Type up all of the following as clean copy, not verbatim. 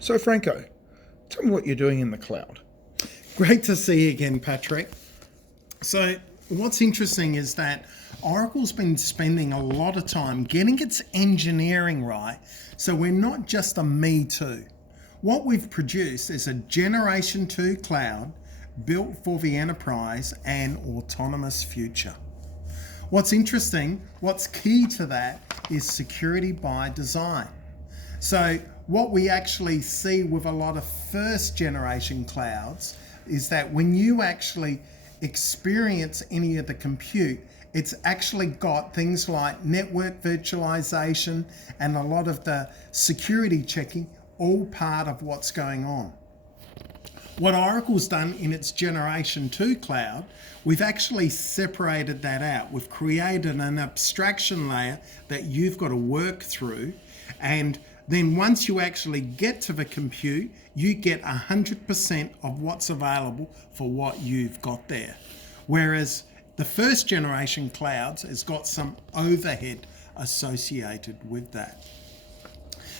So Franco, tell me what you're doing in the cloud. Great to see you again, Patrick. So what's interesting is that Oracle's been spending a lot of time getting its engineering right, so we're not just a me too. What we've produced is a Generation 2 cloud built for the enterprise and autonomous future. What's interesting, what's key to that is security by design. So what we actually see with a lot of first generation clouds is that when you actually experience any of the compute, it's actually got things like network virtualization and a lot of the security checking all part of what's going on. What Oracle's done in its Generation 2 cloud, we've actually separated that out. We've created an abstraction layer that you've got to work through, and then once you actually get to the compute, you get 100% of what's available for what you've got there. Whereas the first generation clouds has got some overhead associated with that.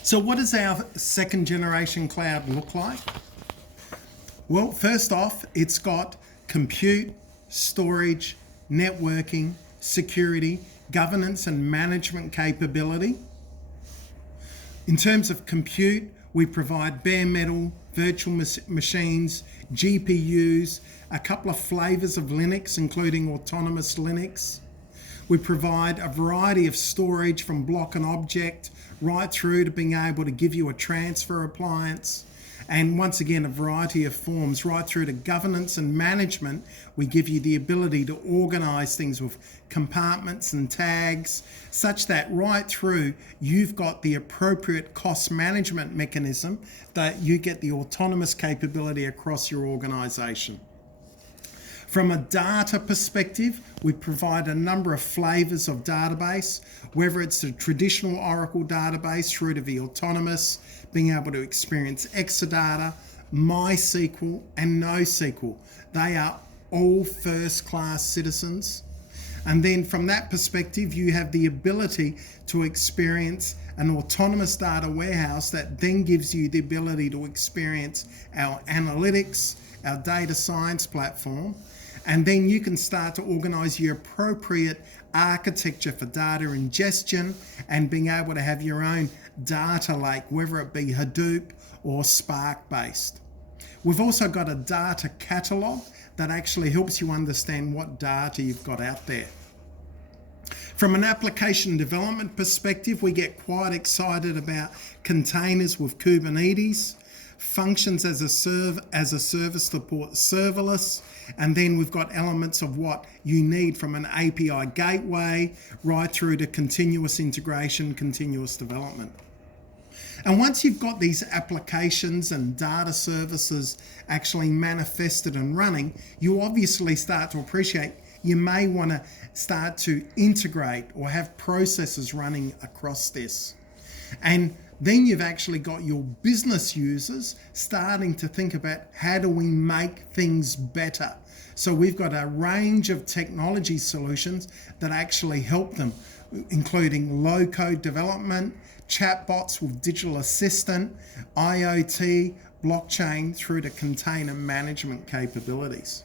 So what does our second generation cloud look like? Well, first off, it's got compute, storage, networking, security, governance and management capability. In terms of compute, we provide bare metal, virtual machines, GPUs, a couple of flavors of Linux, including autonomous Linux. We provide a variety of storage from block and object right through to being able to give you a transfer appliance. And once again, a variety of forms right through to governance and management. We give you the ability to organize things with compartments and tags, such that right through you've got the appropriate cost management mechanism that you get the autonomous capability across your organization. From a data perspective, we provide a number of flavors of database, whether it's the traditional Oracle database through to the autonomous, being able to experience Exadata, MySQL, and NoSQL. They are all first-class citizens. And then from that perspective, you have the ability to experience an autonomous data warehouse that then gives you the ability to experience our analytics, our data science platform, and then you can start to organize your appropriate architecture for data ingestion and being able to have your own data lake, whether it be Hadoop or Spark based. We've also got a data catalog that actually helps you understand what data you've got out there. From an application development perspective, we get quite excited about containers with Kubernetes, functions as a service support serverless, and then we've got elements of what you need from an API gateway right through to continuous integration, continuous development. And once you've got these applications and data services actually manifested and running, you obviously start to appreciate you may want to start to integrate or have processes running across this. And then you've actually got your business users starting to think about how do we make things better. So we've got a range of technology solutions that actually help them, including low-code development, chatbots with digital assistant, IoT, blockchain through to container management capabilities.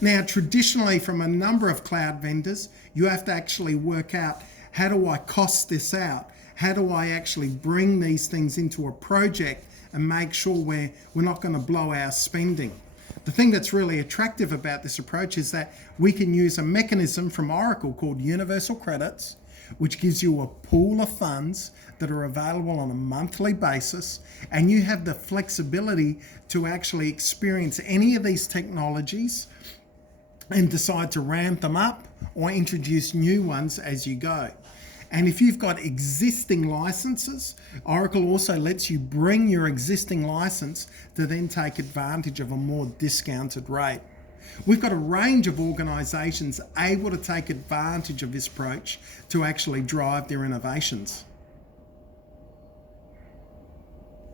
Now, traditionally from a number of cloud vendors, you have to actually work out how do I cost this out? How do I actually bring these things into a project and make sure we're not going to blow our spending? The thing that's really attractive about this approach is that we can use a mechanism from Oracle called Universal Credits, which gives you a pool of funds that are available on a monthly basis, and you have the flexibility to actually experience any of these technologies and decide to ramp them up or introduce new ones as you go. And if you've got existing licenses, Oracle also lets you bring your existing license to then take advantage of a more discounted rate. We've got a range of organizations able to take advantage of this approach to actually drive their innovations.